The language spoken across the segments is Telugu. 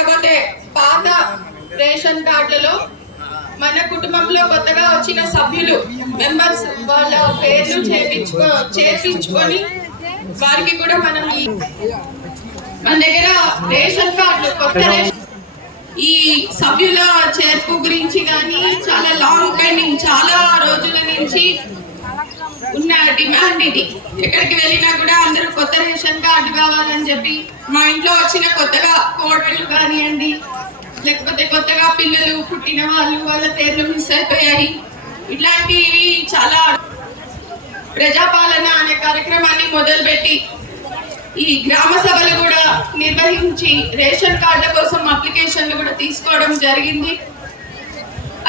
లేకపోతే పాత రేషన్ కార్డులలో మన కుటుంబంలో కొత్తగా వచ్చిన సభ్యులు మెంబర్స్ వాళ్ళ పేర్లు చేర్పించుకొని వారికి కూడా మనం మన దగ్గర రేషన్ కార్డులు కొత్త ఈ సభ్యుల చేర్పు గురించి కానీ చాలా లాంగ్ టైమింగ్ చాలా రోజుల నుంచి ఉన్న డిమాండ్ ఇది. ఎక్కడికి వెళ్ళినా కూడా అందరూ కొత్త రేషన్ కార్డు కావాలని చెప్పి మా ఇంట్లో వచ్చిన కొత్తగా కోడళ్ళు కానివ్వండి, లేకపోతే కొత్తగా పిల్లలు పుట్టిన వాళ్ళ పేర్లు మిస్ అయిపోయాయి. ఇట్లాంటివి చాలా ప్రజాపాలన అనే కార్యక్రమాన్ని మొదలుపెట్టి ఈ గ్రామ సభలు కూడా నిర్వహించి రేషన్ కార్డుల కోసం అప్లికేషన్లు కూడా తీసుకోవడం జరిగింది.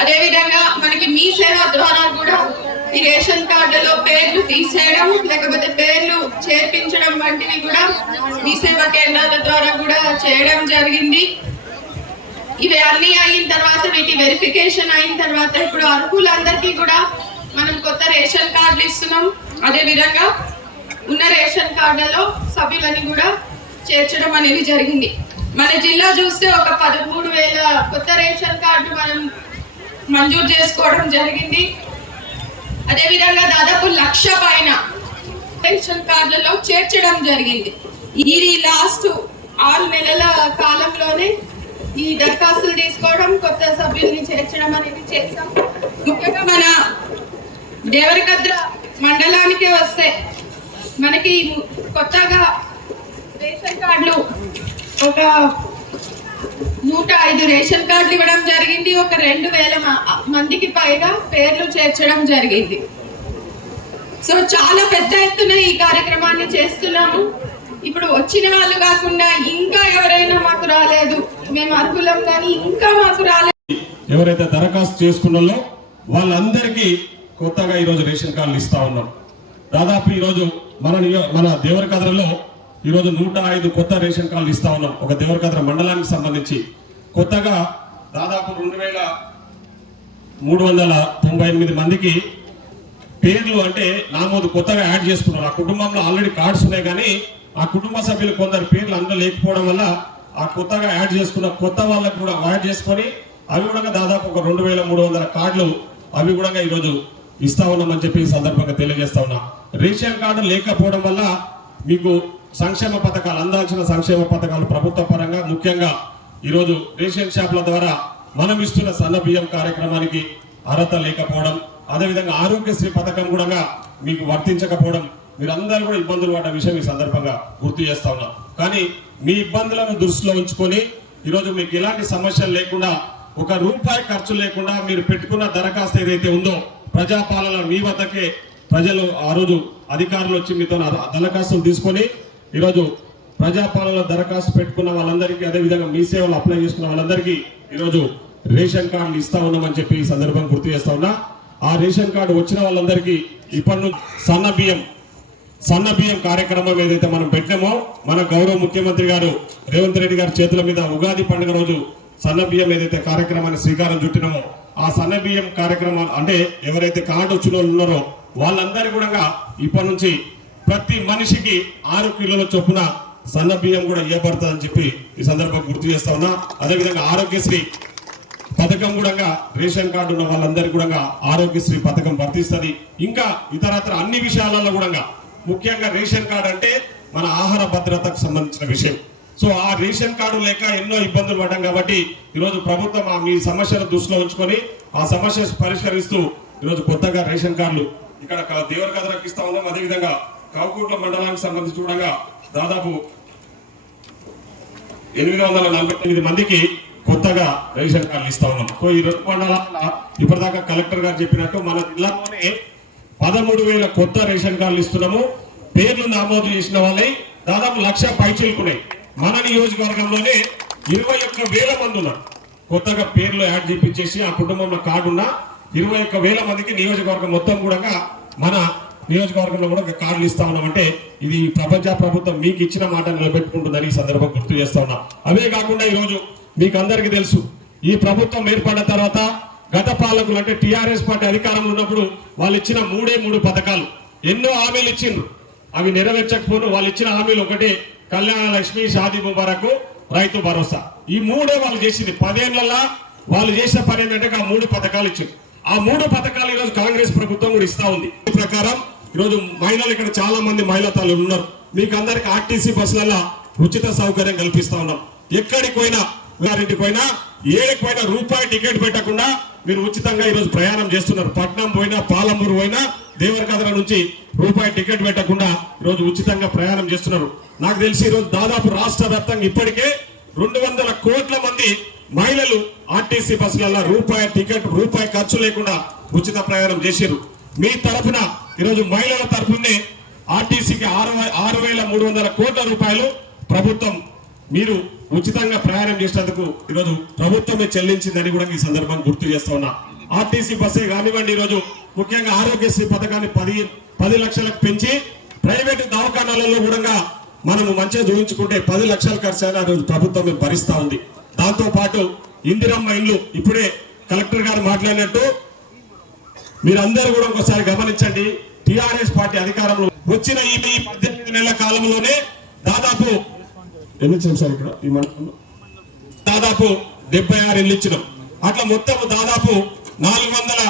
అదేవిధంగా మనకి మీ సేవ ద్వారా కూడా ఈ రేషన్ కార్డులో పేర్లు తీసేయడం లేకపోతే పేర్లు చేర్పించడం వంటివి కూడా మీ సేవా కేంద్రాల ద్వారా కూడా చేయడం జరిగింది. ఇవి అన్ని అయిన తర్వాత వీటి వెరిఫికేషన్ అయిన తర్వాత ఇప్పుడు అర్హులందరికీ కూడా మనం కొత్త రేషన్ కార్డులు ఇస్తున్నాం. అదేవిధంగా ఉన్న రేషన్ కార్డులలో సభ్యులని కూడా చేర్చడం అనేది జరిగింది. మన జిల్లా చూస్తే ఒక 13,000 కొత్త రేషన్ కార్డు మనం మంజూరు చేసుకోవడం జరిగింది. అదేవిధంగా దాదాపు 1,00,000 పైన రేషన్ కార్డులలో చేర్చడం జరిగింది. ఈ లాస్ట్ 6 నెలల కాలంలోనే ఈ దరఖాస్తులు తీసుకోవడం కొత్త సభ్యుల్ని చేర్చడం అనేది చేస్తాం. ముఖ్యంగా మన దేవరకద్ర మండలానికే వస్తే మనకి కొత్తగా రేషన్ కార్డులు ఒక 105 రేషన్ కార్డులు ఇవ్వడం జరిగింది. ఒక 2,000 మందికి పైగా పేర్లు చేర్చడం జరిగింది. సో చాలా పెద్ద ఎత్తున ఈ కార్యక్రమాన్ని చేస్తున్నాము. ఇప్పుడు వచ్చిన వాళ్ళు కాకుండా ఇంకా ఎవరైనా మాకు రాలేదు, మేము అర్హులం కానీ ఇంకా మాకు రాలేదు, ఎవరైతే దరఖాస్తు చేసుకున్నారో వాళ్ళందరికీ కొత్తగా ఈరోజు రేషన్ కార్డులు ఇస్తా ఉన్నాం. దాదాపు ఈరోజు మన దేవరకద్రలో ఈరోజు 105 కొత్త రేషన్ కార్డులు ఇస్తా ఉన్నాం. ఒక దేవరకద్ర మండలానికి సంబంధించి కొత్తగా దాదాపు 2,398 మందికి పేర్లు అంటే నామోదు కొత్తగా యాడ్ చేసుకున్నారు. ఆ కుటుంబంలో ఆల్రెడీ కార్డ్స్ ఉన్నాయి కానీ ఆ కుటుంబ సభ్యులు కొందరు పేర్లు అందులో లేకపోవడం వల్ల ఆ కొత్తగా యాడ్ చేసుకున్న కొత్త వాళ్ళకు కూడా యాడ్ చేసుకొని అవి కూడా దాదాపు ఒక 2,300 కార్డులు అవి కూడా ఈరోజు ఇస్తా ఉన్నామని చెప్పి ఈ సందర్భంగా తెలియజేస్తా ఉన్నా. రేషన్ కార్డు లేకపోవడం వల్ల మీకు సంక్షేమ పథకాలు అందాల్సిన సంక్షేమ పథకాలు ప్రభుత్వ పరంగా ముఖ్యంగా ఈరోజు రేషన్ షాపుల ద్వారా మనం ఇస్తున్న సన్న బియ్యం కార్యక్రమానికి అర్హత లేకపోవడం, అదేవిధంగా ఆరోగ్యశ్రీ పథకం కూడా మీకు వర్తించకపోవడం, మీరందరూ కూడా ఇబ్బందులు పడ్డ విషయం ఈ సందర్భంగా గుర్తు చేస్తా ఉన్నాం. కానీ మీ ఇబ్బందులను దృష్టిలో ఉంచుకొని ఈరోజు మీకు ఎలాంటి సమస్యలు లేకుండా ఒక రూపాయి ఖర్చు లేకుండా మీరు పెట్టుకున్న దరఖాస్తు ఏదైతే ఉందో ప్రజాపాలన మీ వద్దకే ప్రజలు ఆ రోజు అధికారులు వచ్చి మీతో దరఖాస్తులు తీసుకొని ఈరోజు ప్రజాపాలన దరఖాస్తు పెట్టుకున్న వాళ్ళందరికీ, అదేవిధంగా మీ సేవలు అప్లై చేసుకున్న వాళ్ళందరికీ ఈరోజు రేషన్ కార్డులు ఇస్తా ఉన్నామని చెప్పి ఈ సందర్భంగా గుర్తు చేస్తా ఉన్నా. ఆ రేషన్ కార్డు వచ్చిన వాళ్ళందరికీ ఇప్పటి నుంచి సన్న బియ్యం కార్యక్రమం ఏదైతే మనం పెట్టినామో మన గౌరవ ముఖ్యమంత్రి గారు రేవంత్ రెడ్డి గారి చేతుల మీద ఉగాది పండుగ రోజు సన్న బియ్యం ఏదైతే కార్యక్రమాన్ని శ్రీకారం చుట్టినామో ఆ సన్న బియ్యం కార్యక్రమాలు అంటే ఎవరైతే కార్డు వచ్చిన వాళ్ళు ఉన్నారో వాళ్ళందరూ కూడా ఇప్పటి నుంచి ప్రతి మనిషికి 6 కిలోల చొప్పున సన్న బియ్యం కూడా ఇవ్వబడుతుందని చెప్పి ఈ సందర్భంగా గుర్తు చేస్తా ఉన్నా. అదేవిధంగా ఆరోగ్యశ్రీ పథకం కూడా రేషన్ కార్డు ఉన్న వాళ్ళందరికీ కూడా ఆరోగ్యశ్రీ పథకం వర్తిస్తుంది. ఇంకా ఇతరత్ర అన్ని విషయాలలో కూడా ముఖ్యంగా రేషన్ కార్డు అంటే మన ఆహార భద్రతకు సంబంధించిన విషయం. సో ఆ రేషన్ కార్డు లేక ఎన్నో ఇబ్బందులు పడ్డాం కాబట్టి ఈరోజు ప్రభుత్వం మీ సమస్యను దృష్టిలో ఉంచుకొని ఆ సమస్య పరిష్కరిస్తూ ఈరోజు కొత్తగా రేషన్ కార్డులు ఇక్కడ దేవరకద్రకు ఇస్తా ఉన్నాం. అదేవిధంగా కావుకూట్ల మండలానికి సంబంధించి కూడా దాదాపు 848 మందికి కొత్తగా రేషన్ కార్డులు ఇస్తా ఉన్నాం. సో ఈ 2 మండలాల ఇప్పటిదాకా కలెక్టర్ గారు చెప్పినట్టు మన జిల్లాలోనే 13,000 కొత్త రేషన్ కార్డులు ఇస్తున్నాము. పేర్లు నమోదు చేసిన వాళ్ళే దాదాపు 1,00,000 పైచిలుకున్నాయి. మన నియోజకవర్గంలోనే 21,000 మంది ఉన్నారు. కొత్తగా పేర్లు యాడ్ చేపించేసి ఆ కుటుంబంలో కార్డు ఉన్న 21,000 మందికి నియోజకవర్గం మొత్తం కూడా మన నియోజకవర్గంలో కూడా కార్డులు ఇస్తా ఉన్నామంటే ఇది ప్రభుత్వం మీకు ఇచ్చిన మాట నిలబెట్టుకుంటుందని ఈ సందర్భం గుర్తు చేస్తా ఉన్నాం. అవే కాకుండా ఈరోజు మీకు అందరికీ తెలుసు ఈ ప్రభుత్వం ఏర్పడిన తర్వాత గత పాలకులు అంటే టిఆర్ఎస్ పార్టీ అధికారంలో ఉన్నప్పుడు వాళ్ళు ఇచ్చిన 3 పథకాలు ఎన్నో హామీలు ఇచ్చిండ్రు. అవి నెరవేర్చకపోను వాళ్ళు ఇచ్చిన హామీలు ఒకటే కళ్యాణ లక్ష్మి, షాదీ ముబారక్, రైతు భరోసా. ఈ మూడే వాళ్ళు చేసింది 10 ఏళ్లలో. వాళ్ళు చేసిన పని ఏంటంటే ఆ 3 పథకాలు ఇచ్చారు. ఆ 3 పథకాలు ఈరోజు కాంగ్రెస్ ప్రభుత్వం కూడా ఇస్తా ఉంది. ఈ ప్రకారం ఈరోజు మహిళలు ఇక్కడ చాలా మంది మహిళా తల్లులు ఉన్నారు. మీకు అందరికి ఆర్టీసీ బస్సులలో ఉచిత సౌకర్యం కల్పిస్తా ఉన్నాం. ఎక్కడికి పోయినా, గారింటికి పోయినా, ఏడికి పోయినా రూపాయి టికెట్ పెట్టకుండా మీరు ఉచితంగా ఈరోజు ప్రయాణం చేస్తున్నారు. పట్నం పోయినా, పాలమూరు పోయినా, దేవరకద్ర నుంచి రూపాయి టికెట్ పెట్టకుండా ఈరోజు ఉచితంగా ప్రయాణం చేస్తున్నారు. నాకు తెలిసి ఈరోజు దాదాపు రాష్ట్ర వ్యాప్తంగా ఇప్పటికే 200 కోట్ల మంది మహిళలు ఆర్టీసీ బస్సులలో రూపాయి టికెట్, రూపాయి ఖర్చు లేకుండా ఉచిత ప్రయాణం చేశారు. మీ తరఫున ఈరోజు మహిళల తరఫునే ఆర్టీసీకి 6,300 కోట్ల రూపాయలు ప్రభుత్వం మీరు ఉచితంగా ప్రయాణం చేసినందుకు ఈరోజు ప్రభుత్వమే చెల్లించిందని కూడా ఈ సందర్భంగా గుర్తు చేస్తా ఉన్నా. ఆర్టీసీ బస్సే కానివ్వండి, ఈరోజు ముఖ్యంగా ఆరోగ్యశ్రీ పథకాన్ని 10 లక్షలకు పెంచి ప్రైవేటు దవాఖానాలలో కూడా మనము మంచిగా చూపించుకుంటే 10 లక్షల ఖర్చు అయినా రోజు ప్రభుత్వం భరిస్తా ఉంది. దాంతో పాటు ఇందిరమ్మ ఇల్లు ఇప్పుడే కలెక్టర్ గారు మాట్లాడినట్టు మీరందరూ కూడా ఒకసారి గమనించండి. టిఆర్ఎస్ పార్టీ అధికారంలో వచ్చిన ఈ 18 నెలల కాలంలోనే దాదాపు ఎన్ని ఇచ్చాం సార్ ఇక్కడ ఈ మండలంలో? దాదాపు 76 ఇల్లు ఇచ్చినాం. అట్లా మొత్తం దాదాపు 400